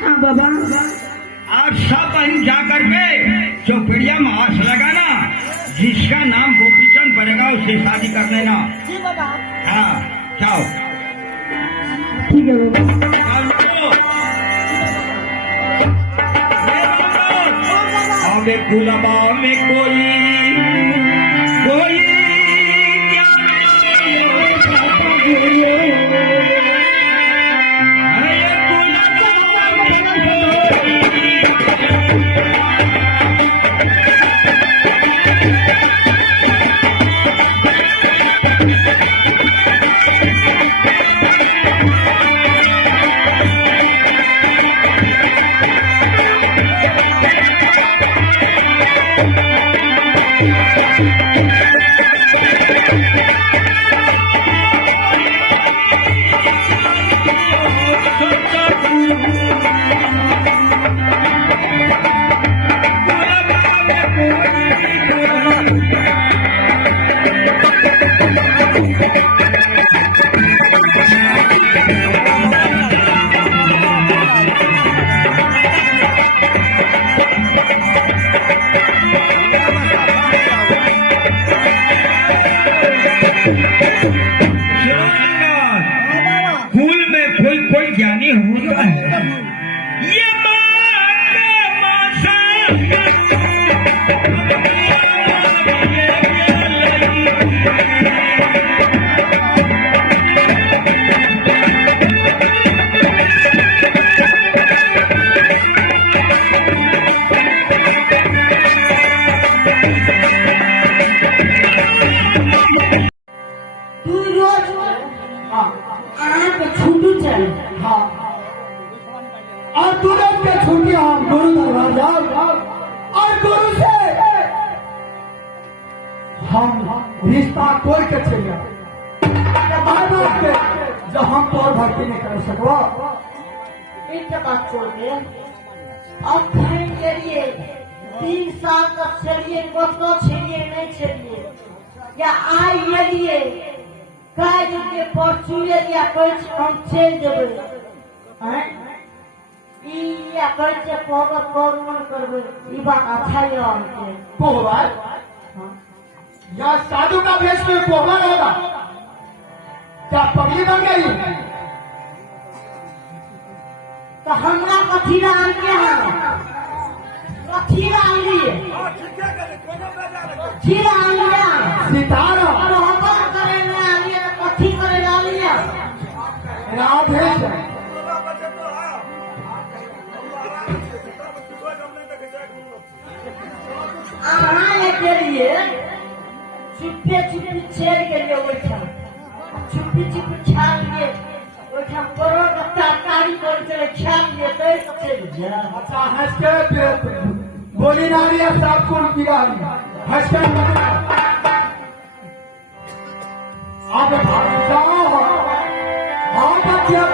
हाँ बाबा। आज सब અહીં जा करके चौपड़िया में हाथ लगाना, जिसका नाम गोपीचंद पड़ेगा उससे शादी कर लेना। जी बाबा। हाँ जाओ। ठीक है बाबा। हमें गुलाबा में कोई रिश्ता कोई के चाहिए जब हम तो और भर्ती नहीं कर सकवा एक बात छोड़ के अब के लिए 3 साल तक चलिए तो छेड़िए नहीं छेड़िए या आई ये लिए कह के परचुए या कोई हम चेंज देवे हैं या कोई से पोगर मन करबे ई बात अच्छा ही है कोहबर या साधु का भेष में कोहबर होगा क्या पगली बन गई तो हमरा कथी रान के हैं कथी रान लिए कथी रान लिया सितारा और हम करे ना लिए कथी करे ना लिया राव भेष के लिए चुप्पे चुप्पी छेड़ के लिए बैठा चुप्पी चुप्पी छान लिए बैठा करोड़ का तरकारी कर चले छान लिए तो चले जा अच्छा हंस के बोली नारी है सब कुल बिगाड़ी हंस के अब भाग जाओ आप क्या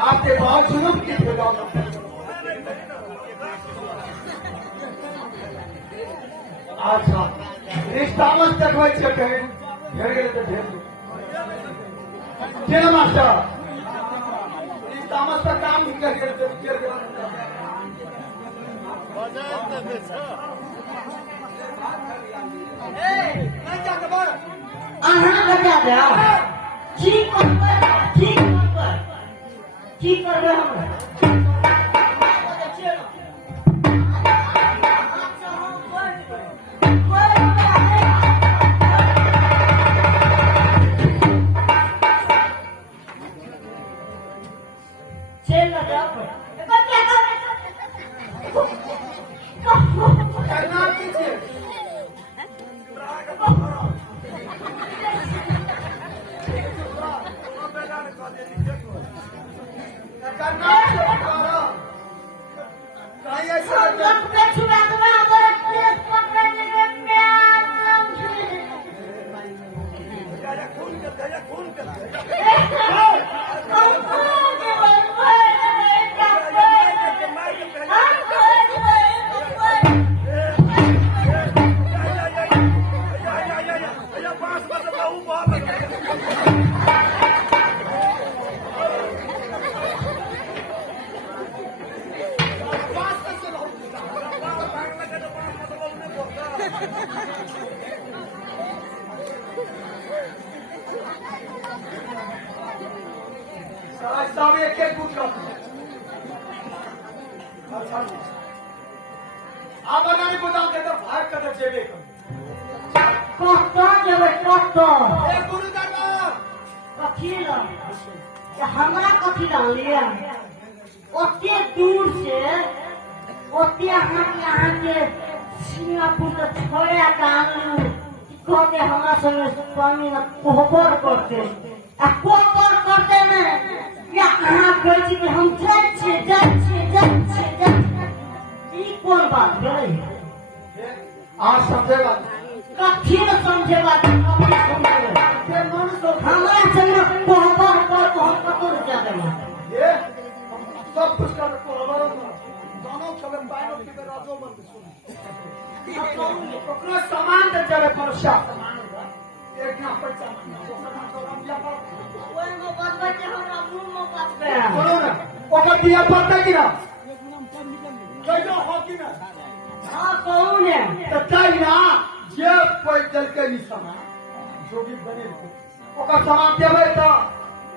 आपके बावजूद अच्छा रिश्ता मत देखबै छै कहीं घेर गेलै तऽ घेर के मास्टर रिश्ता मत काम घेर गेलै तऽ घेर गेलै अहाँ बजा दे ठीक करबे हम चल लगा करना कीजिए करना कहीं ऐसा सब एक एक कुछ आप बनाने को दाम देता भाग कर जेबे एक गुरु दरबार हमरा कथी लिया ओते दूर से ओते यहाँ के सिंगापुर से छोड़े कानू कहते हमरा संगे स्वामी कोहबर करते आ कोहबर करते में या अहाँ कहै छी कि हम जाइ छी ई कोन बात भेलै आज समझेगा कथी न समझेगा हमरा संगे कोहबर कर तो हम कतौ जा देबो ये सब कुछ कर कोहबर दोनों खबर पाइनो के राजो मन सुन ओकरा सामान दे जावे परोसा एक ना पैसा ओए मो बात बच्चे हमरा मुंह में बात पे बोलो ना ओकर दिया पड़ता कि ना कैसे हो कि ना हां कौन है तो तई ना जे कोई दल के निशाना जो भी बने ओकर सामान देबै तो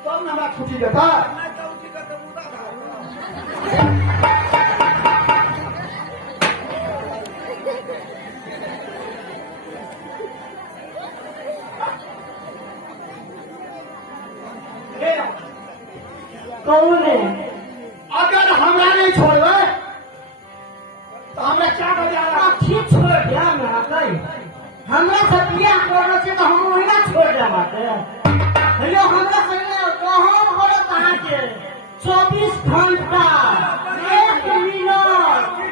तब ना हमरा छुट्टी देता नहीं तो उठी का तो मुदा कौन है अगर हमरा नहीं छोड़बै तो हमरा क्या कर जाएगा ठीक छोड़ दिया ना कहीं हमरा से बियाह करना से तो हम वही ना छोड़ दे बाटे हेलो हमरा संगे कहां भरे कहां के 24 घंटा 1 मिनट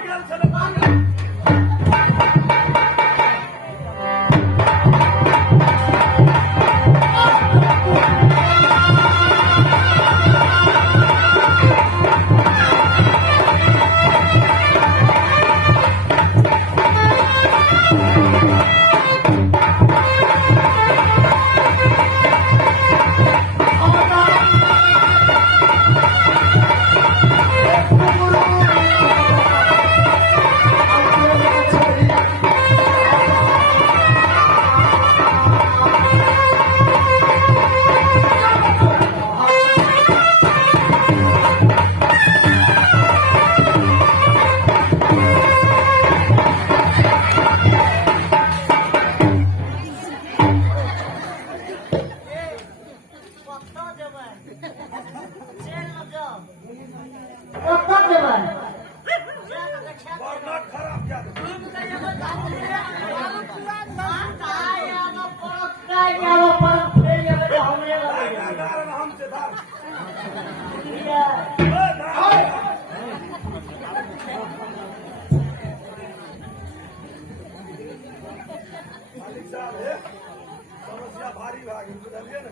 समस्या भारी भागी बुझलिए ना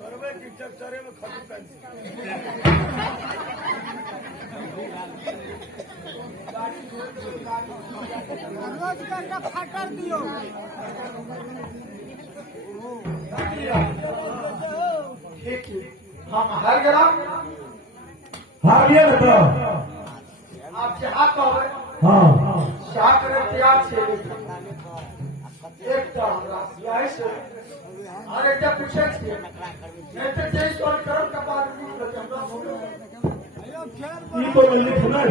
करबै कि चरे में खटू कर फाटर दियो ठीक हम हार गेला हार गया तो आप से हाथ कहबै हाँ शाकर त्याग से एक यही से और एक पीछे से नहीं तो जय स्वर कर्म का बाद ये तो मैंने सुना है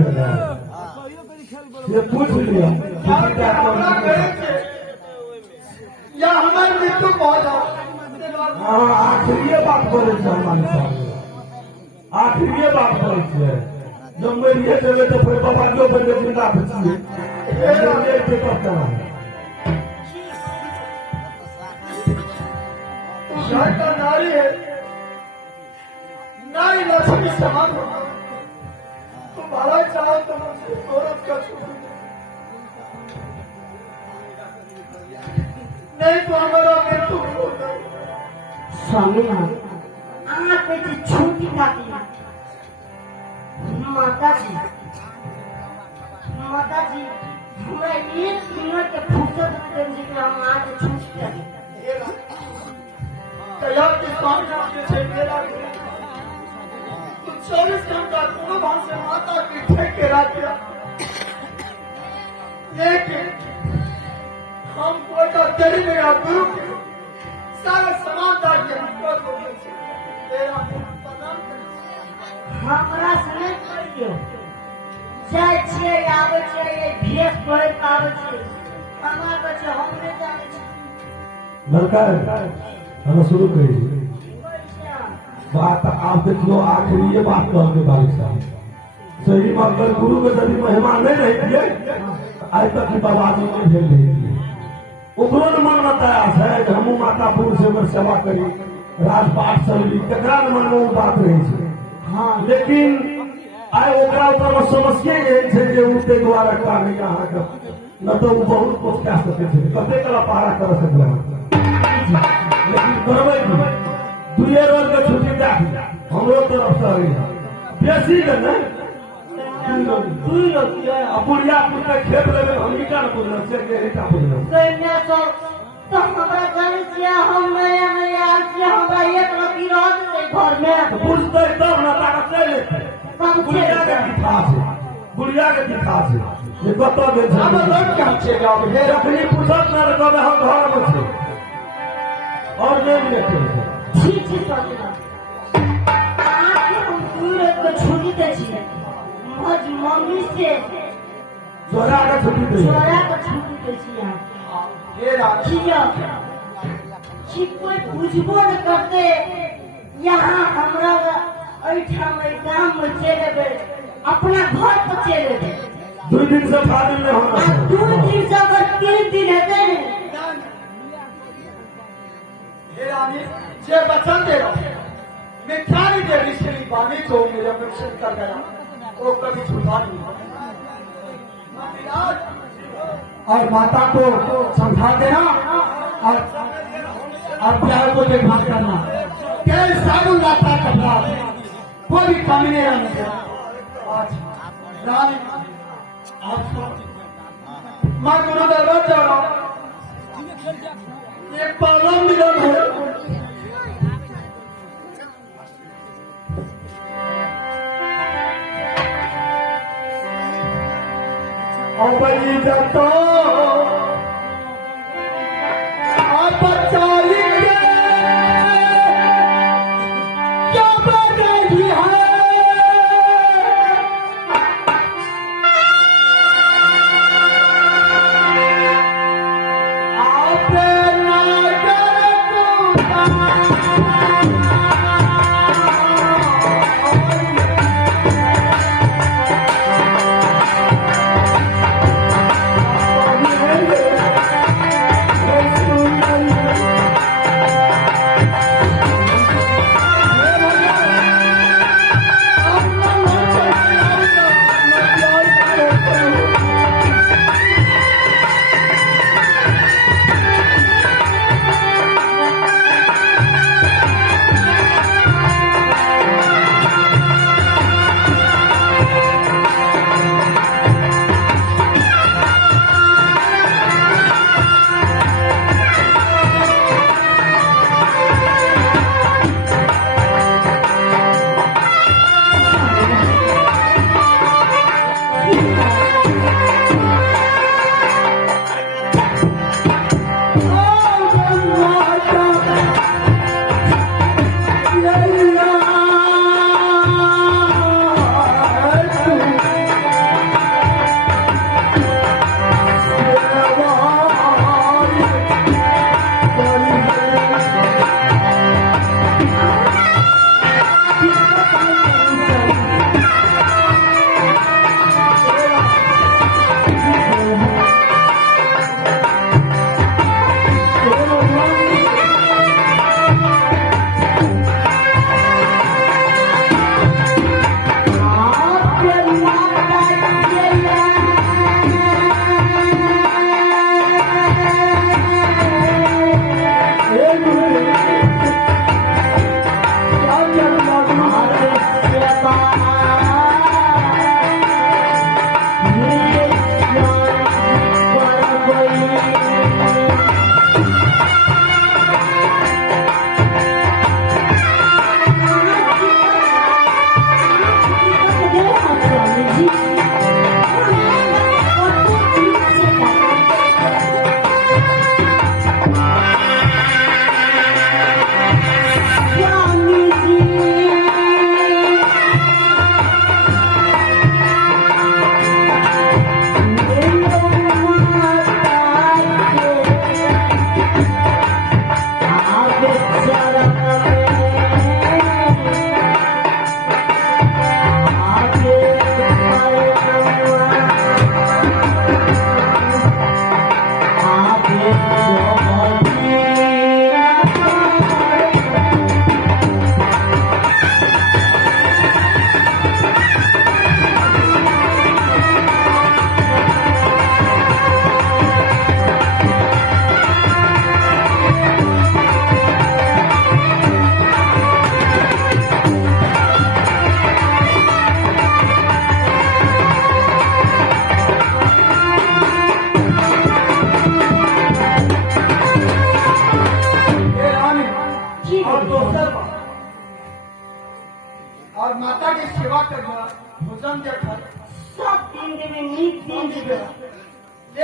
ये पूछ लिया या हमारी मृत्यु बहुत हाँ आखिरी ये बात बोले थे हमारे सामने आखिरी ये बात बोले थे जब मेरी ये चले तो फिर बाबा जो बने जिंदा बचिए ये पेपर करा शहर का नारी है नारी लक्ष्मी समान होना तुम भला चाहो तो मुझसे औरत का छूट नहीं तो हमारा मृत्यु होगा स्वामी आप ऐसी छूटी खाती माता जी हमें एक मिनट के फुर्सत में जितना हम आज छूट करें तैयार के स्वामी आपके से मेरा तो 24 घंटा पूर्व भाव से माता की ठेके रखा लेकिन हम कोई का तेरी मेरा गुरु के सारा समानता के हमको तेरा प्रणाम हमरा से करियो जाय छे आवे छे ये भेष पर आवे छे हमार बच्चे हम नहीं जाने छे लड़का हम शुरू करिए बात आप देखियो आखिरी ये बात कह के बालिक साहब सही मगर गुरु के यदि महिमा नहीं रहती आज तक की बाबा जी ने भेज नहीं दिए ओकरो न मन बताया है कि हमू माता पुरुष से ओकर सेवा करी राजपाट चली ककरा न मन में बात रही है हाँ लेकिन आइ ओकरा ऊपर समस्या ये है जे उनके द्वारा कार्य यहाँ का न तो वो बहुत कुछ कह सके थे कते कला पारा कर सकते लेकिन करबै की दुए रोज के छुट्टी दे हमरो तरफ से रही बेसी के नहीं दुई रोज बुढ़िया पुत्र खेत लेवे हम ईटा न बुझल से के ईटा बुझल कन्या तो हमरा जाने छे हम नया नया छे हमरा एक रति रह दे घर में बुझते तब न ताकत चले बुढ़िया के दिखा से बुढ़िया के दिखा से ये कत गेल हम लोग क्या छे जाओ हे जखनी पूछत न कहबे हम घर में छे और नहीं लेते ठीक सोचना आके हम दूर को छुट्टी दे छी मज मम्मी से जोरा का छुट्टी दे छोरा को छुट्टी दे छी यहाँ हे राखिया कि कोई बुझबो न करते यहाँ हमरा ऐठा में काम में चले गए अपना घर पर चले गए 2 दिन से खाली नहीं होना 2 दिन से अगर 3 दिन है हे रानी जे बचन दे मिठाई दे ऋषि बानी जो मेरे दर्शन कर गया वो कभी छुपा नहीं और माता को समझा देना और प्यार को देखभाल करना तेरे साधु माता का कोई कमी नहीं आने देना आज रानी मैं गुरु दरबार जा रहा हूँ एक पावन मिलन है और बड़ी जतो आप चाली क्या बनेगी है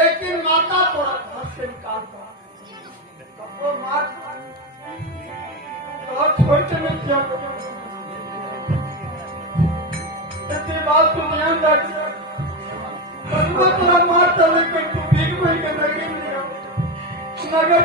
लेकिन माता तोरा घर से निकाल पा कपड़ो मार तो छोड़ के नहीं किया इतनी बात तो ध्यान रख तोरा मार तले के तू भीग भीग के लगी नहीं नगर